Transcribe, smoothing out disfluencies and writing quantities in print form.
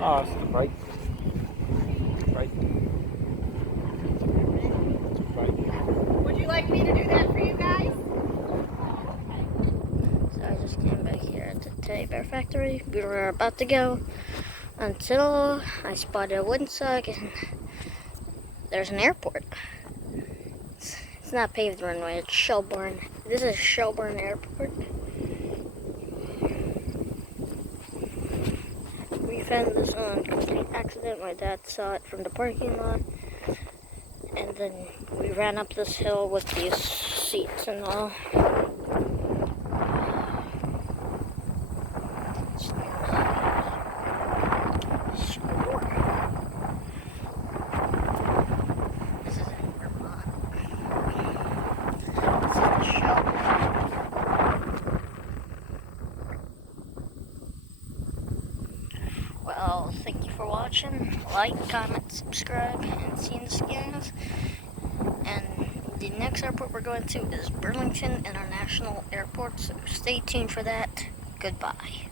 Oh, it's the brake. Brake. Would you like me to do that for you guys? So I just came back here at the teddy bear factory. We were about to go until I spotted a windsock and there's an airport. It's not paved runway, it's Shelburne. This is Shelburne Airport. We found this on complete accident. My dad saw it from the parking lot. And then we ran up this hill with these seats and all. This is in Vermont. This is the show. Well, thank you for watching. Like, comment, subscribe, and see you in the skins. And the next airport we're going to is Burlington International Airport, so stay tuned for that. Goodbye.